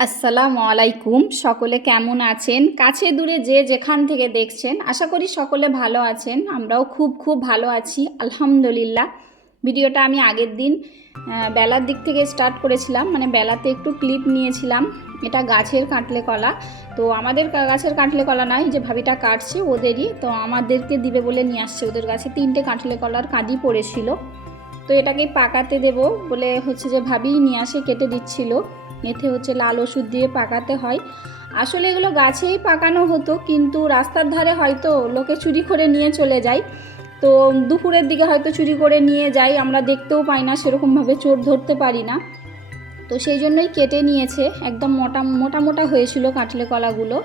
আসসালামু আলাইকুম। সকলে কেমন আছেন? কাছে দূরে যে যেখান থেকে দেখছেন, আশা করি সকলে ভালো আছেন। আমরাও খুব ভালো আছি, আলহামদুলিল্লাহ। ভিডিওটা আমি আগের দিন বেলার দিক থেকে স্টার্ট করেছিলাম, মানে বেলাতে একটু ক্লিপ নিয়েছিলাম। এটা গাছের কাঁঠালে কলা। তো আমাদের গাছের কাঁঠালে কলা নয়, যে ভাবিটা কাটছে ওদেরই, তো আমাদেরকে দিবে বলে নিয়ে আসছে। ওদের গাছে 3টে কাঁঠালে কলার কাঁদি পড়েছিল, তো এটাকেই পাকাতে দেব বলে হচ্ছে যে ভাবি নিয়ে আসে, কেটে দিচ্ছিল। এতে হচ্ছে লাল ওষুধ দিয়ে পাকাতে হয়। আসলে এগুলো গাছেই পাকানো হতো, কিন্তু রাস্তার ধারে হয়তো লোকে চুরি করে নিয়ে চলে যায়। তো দুপুরের দিকে হয়তো চুরি করে নিয়ে যায়, আমরা দেখতেও পাই না, সেরকমভাবে চোর ধরতে পারি না। তো সেই জন্যই কেটে নিয়েছে। একদম মোটা মোটা হয়েছিল কাঁঠালে কলাগুলো।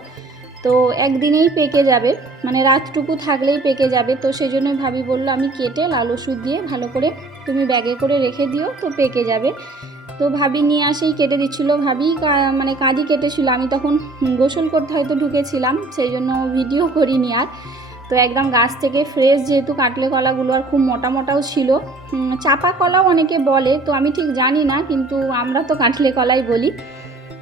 তো একদিনেই পেকে যাবে, মানে রাতটুকু থাকলেই পেকে যাবে। তো সেই জন্য ভাবি বললো আমি কেটে লাল ওষুধ দিয়ে ভালো করে তুমি ব্যাগে করে রেখে দিও, তো পেকে যাবে। তো ভাবি নিয়ে আসেই কেটে দিচ্ছিলো। ভাবি মানে কাঁদি কেটেছিল। আমি তখন গোসল করতে হয়তো ঢুকেছিলাম, সেই জন্য ভিডিও করিনি আর। তো একদম গাছ থেকে ফ্রেশ, যেহেতু কাঁঠালে কলাগুলো আর খুব মোটা মোটাও ছিল। চাপা কলাও অনেকে বলে, তো আমি ঠিক জানি না, কিন্তু আমরা তো কাঁঠালে কলাই বলি।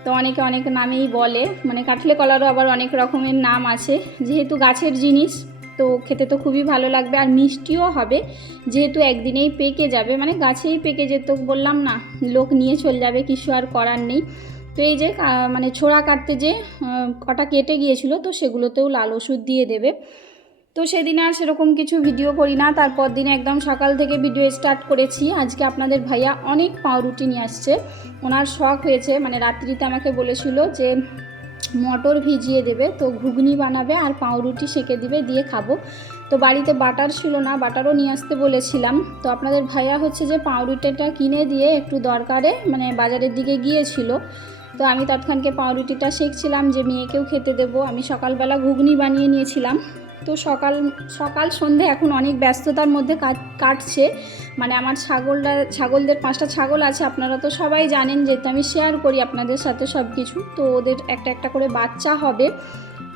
তো অনেকে অনেক নামেই বলে, মানে কাঁঠালে কলারও আবার অনেক রকমের নাম আছে। যেহেতু গাছের জিনিস, তো খেতে তো খুবই ভালো লাগবে, আর মিষ্টিও হবে। যেহেতু একদিনেই পেকে যাবে, মানে গাছেই পেকে যেত, বললাম না, লোক নিয়ে চলে যাবে, কিছু আর করার নেই। তো এই যে মানে ছোড়া কাটতে যে কটা কেটে গিয়েছিল, তো সেগুলোতেও লাল ওষুধ দিয়ে দেবে। তো সেদিন আর সেরকম কিছু ভিডিও করি না। তারপর দিনে একদম সকাল থেকে ভিডিও স্টার্ট করেছি। আজকে আপনাদের ভাইয়া অনেক পাউরুটি নিয়ে আসছে, ওনার শখ হয়েছে। মানে রাত্রিতে আমাকে বলেছিল যে মটর ভিজিয়ে দেবে, তো ঘুগনি বানাবে আর পাউরুটি সেঁকে দিবে, দিয়ে খাবো। তো বাড়িতে বাটার ছিল না, বাটারও নিয়ে আসতে বলেছিলাম। তো আপনাদের ভাইয়া হচ্ছে যে পাউরুটিটা কিনে দিয়ে একটু দরকারে মানে বাজারের দিকে গিয়েছিল। তো আমি তৎক্ষণকে পাউরুটিটা সেঁকছিলাম, যে মেয়েকেও খেতে দেবো। আমি সকালবেলা ঘুগনি বানিয়ে নিয়েছিলাম। তো সকাল সন্ধে এখন অনেক ব্যস্ততার মধ্যে কাটছে। মানে আমার ছাগলদের 5টা ছাগল আছে, আপনারা তো সবাই জানেন, যেহেতু আমি শেয়ার করি আপনাদের সাথে সব কিছু। তো ওদের একটা একটা করে বাচ্চা হবে,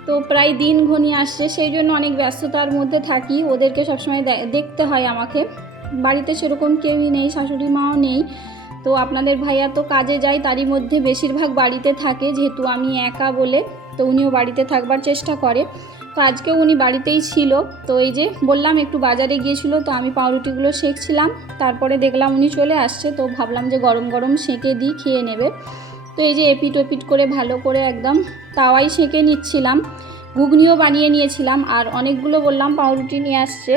তো প্রায় দিন ঘনিয়ে আসছে, সেই জন্য অনেক ব্যস্ততার মধ্যে থাকি। ওদেরকে সবসময় দেখতে হয় আমাকে। বাড়িতে সেরকম কেউই নেই, শাশুড়ি মাও নেই। তো আপনাদের ভাইয়া তো কাজে যায়, তারই মধ্যে বেশিরভাগ বাড়িতে থাকে, যেহেতু আমি একা বলে। তো উনিও বাড়িতে থাকবার চেষ্টা করে। তো আজকেও উনি বাড়িতেই ছিল। তো এই যে বললাম একটু বাজারে গিয়েছিল, তো আমি পাউরুটিগুলো সেঁকছিলাম। তারপরে দেখলাম উনি চলে আসছে, তো ভাবলাম যে গরম গরম সেঁকে দিই, খেয়ে নেবে। তো এই যে এপিট ওপিট করে ভালো করে একদম তাওয়াই সেঁকে নিচ্ছিলাম। ঘুগনিও বানিয়ে নিয়েছিলাম, আর অনেকগুলো বললাম পাউরুটি নিয়ে আসছে।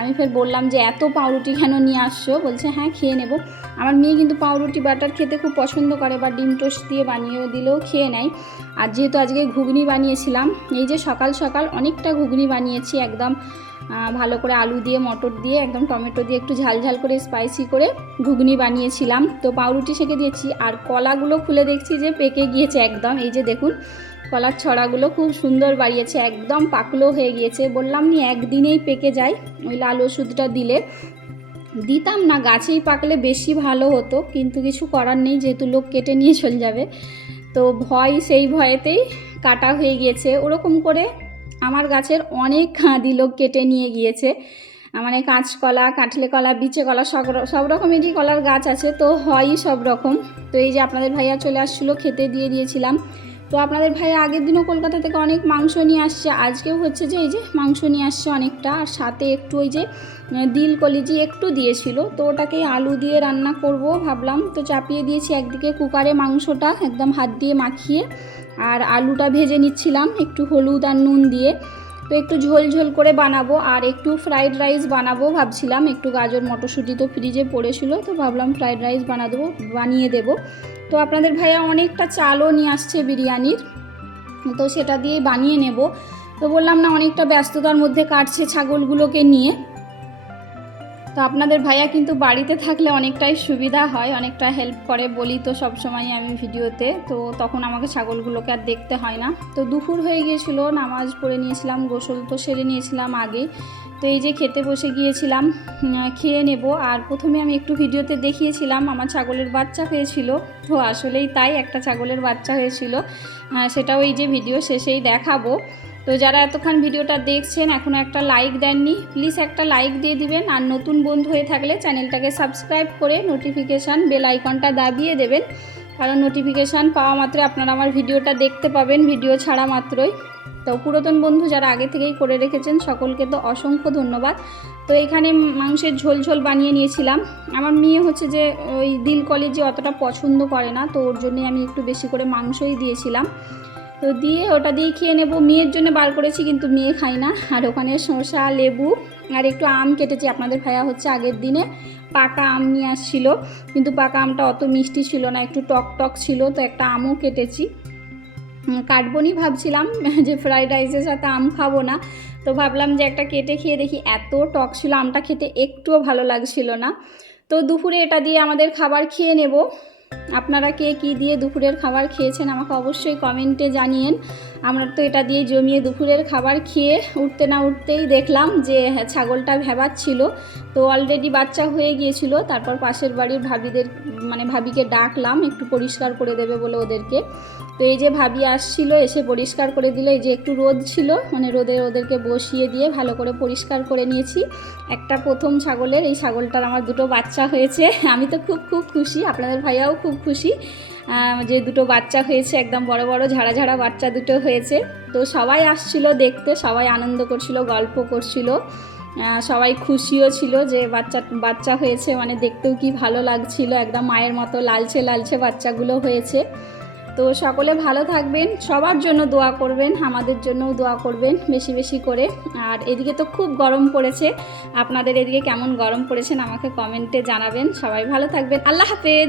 আমি ফের বললাম যে এত পাউরুটি কেন নিয়ে আসছো? বলছে হ্যাঁ খেয়ে নেব। আমার মেয়ে কিন্তু পাউরুটি বাটার খেতে খুব পছন্দ করে, বা ডিম টোস্ট দিয়ে বানিয়েও দিলেও খেয়ে নেয়। আর যেহেতু আজকে ঘুগনি বানিয়েছিলাম, এই যে সকাল সকাল অনেকটা ঘুগনি বানিয়েছি, একদম ভালো করে আলু দিয়ে মটর দিয়ে একদম টমেটো দিয়ে একটু ঝাল ঝাল করে স্পাইসি করে ঘুগনি বানিয়েছিলাম। তো পাউরুটি সেঁকে দিয়েছি, আর কলাগুলো খুলে দেখছি যে পেকে গিয়েছে একদম। এই যে দেখুন, কলার ছড়াগুলো খুব সুন্দর বাড়িয়েছে, একদম পাকলো হয়ে গিয়েছে। বললাম নি একদিনেই পেকে যায়, ওই লাল ওষুধটা দিতাম না, গাছেই পাকলে বেশি ভালো হতো, কিন্তু কিছু করার নেই, যেহেতু লোক কেটে নিয়ে চলে যাবে। তো সেই ভয়েতেই কাটা হয়ে গিয়েছে। ওরকম করে আমার গাছের অনেক কাঁদি লোক কেটে নিয়ে গিয়েছে। মানে কাঁচকলা, কাঁঠালে কলা, বিচে কলা, সব রকমেরই কলার গাছ আছে, তো হয়ই সব রকম। তো এই যে আপনাদের ভাইয়া চলে আসছিলো, খেতে দিয়ে দিয়েছিলাম। তো আপনাদের ভাইয়া আগের দিনও কলকাতা থেকে অনেক মাংস নিয়ে আসছে, আজকেও হচ্ছে যে এই যে মাংস নিয়ে আসছে অনেকটা, আর সাথে একটু ওই যে দিল কলিজি একটু দিয়েছিল, তো ওটাকে আলু দিয়ে রান্না করব ভাবলাম। তো চাপিয়ে দিয়েছি একদিকে কুকারে মাংসটা, একদম হাত দিয়ে মাখিয়ে, আর আলুটা ভেজে নিচ্ছিলাম একটু হলুদ আর নুন দিয়ে। তো একটু ঝোল ঝোল করে বানাবো, আর একটু ফ্রাইড রাইস বানাবো ভাবছিলাম। একটু গাজর মটরশুঁটি তো ফ্রিজে পড়েছিল, তো ভাবলাম ফ্রাইড রাইস বানিয়ে দেবো। তো আপনাদের ভাইয়া অনেকটা চালও নিয়ে আসছে বিরিয়ানির, তো সেটা দিয়ে বানিয়ে নেব। তো বললাম না, অনেকটা ব্যস্ততার মধ্যে কাটছে ছাগলগুলোকে নিয়ে। তো আপনাদের ভাইয়া কিন্তু বাড়িতে থাকলে অনেকটাই সুবিধা হয়, অনেকটা হেল্প করে, বলি তো সবসময় আমি ভিডিওতে। তো তখন আমাকে ছাগলগুলোকে আর দেখতে হয় না। তো দুপুর হয়ে গিয়েছিল, নামাজ পড়ে নিয়েছিলাম, গোসল তো সেরে নিয়েছিলাম আগে। তো এই যে খেতে বসে গিয়েছিলাম, খেয়ে নেব। আর প্রথমে আমি একটু ভিডিওতে দেখিয়েছিলাম আমার ছাগলের বাচ্চা হয়েছিল, তো আসলেই তাই, একটা ছাগলের বাচ্চা হয়েছিল। সেটাও এই যে ভিডিও শেষেই দেখাবো। তো যারা এতক্ষণ ভিডিওটা দেখছেন এখনও একটা লাইক দেননি, প্লিজ একটা লাইক দিয়ে দিবেন। আর নতুন বন্ধু হয়ে থাকলে চ্যানেলটাকে সাবস্ক্রাইব করে নোটিফিকেশান বেল আইকনটা দাবিয়ে দেবেন। কারণ নোটিফিকেশান পাওয়া মাত্রই আপনারা আমার ভিডিওটা দেখতে পাবেন, ভিডিও ছাড়া মাত্রই। তো পুরাতন বন্ধু যারা আগে থেকেই করে রেখেছেন সকলকে তো অসংখ্য ধন্যবাদ। তো এখানে মাংসের ঝোল ঝোল বানিয়ে নিয়েছিলাম। আমার মেয়ে হচ্ছে যে ওই দিল কলেজে অতটা পছন্দ করে না, তো ওর জন্যই আমি একটু বেশি করে মাংসই দিয়েছিলাম। তো দিয়ে ওটা দিয়ে খেয়ে নেব। মেয়ের জন্য বার করেছি কিন্তু মেয়ে খাই না। আর ওখানে শসা, লেবু আর একটু আম কেটেছি। আপনাদের ভাইয়া হচ্ছে আগের দিনে পাকা আম নিয়ে আসছিল, কিন্তু পাকা আমটা অত মিষ্টি ছিল না, একটু টক টক ছিল, তো একটা আমও কেটেছি। কাটবনি ভাবছিলাম যে ফ্রাইড রাইসের সাথে আম খাবো না, তো ভাবলাম যে একটা কেটে খেয়ে দেখি। এত টক ছিল আমটা, খেতে একটুও ভালো লাগছিল না। তো দুপুরে এটা দিয়ে আমাদের খাবার খেয়ে নেব। আপনারা কে কী দিয়ে দুপুরের খাবার খেয়েছেন আমাকে অবশ্যই কমেন্টে জানিয়েন। আমরা তো এটা দিয়ে জমিয়ে দুপুরের খাবার খেয়ে উঠতে না উঠতেই দেখলাম যে ছাগলটা ভ্যাবাচ্ছিল। তো অলরেডি বাচ্চা হয়ে গিয়েছিল। তারপর পাশের বাড়ির ভাবিদের ভাবিকে ডাকলাম একটু পরিষ্কার করে দেবে বলে ওদেরকে। তো এই যে ভাবি আসছিল, এসে পরিষ্কার করে দিল। এই যে একটু রোদ ছিল, রোদে ওদেরকে বসিয়ে দিয়ে ভালো করে পরিষ্কার করে নিয়েছি। একটা প্রথম ছাগলের, এই ছাগলটার আমার দুটো বাচ্চা হয়েছে। আমি তো খুব খুব খুশি, আপনাদের ভাইয়াও খুব খুশি যে দুটো বাচ্চা হয়েছে, একদম বড় বড় ঝাড়া ঝাড়া বাচ্চা দুটো হয়েছে। তো সবাই আসছিল দেখতে, সবাই আনন্দ করছিল, গল্প করছিল, সবাই খুশিও ছিল যে বাচ্চা হয়েছে, দেখতেও কি ভালো লাগছিল, একদম মায়ের মতো লালচে লালচে বাচ্চাগুলো হয়েছে। তো সকলে ভালো থাকবেন, সবার জন্য দোয়া করবেন, আমাদের জন্যও দোয়া করবেন বেশি বেশি করে। আর এদিকে তো খুব গরম পড়েছে, আপনাদের এদিকে কেমন গরম পড়েছেন আমাকে কমেন্টে জানাবেন। সবাই ভালো থাকবেন, আল্লাহ হাফেজ।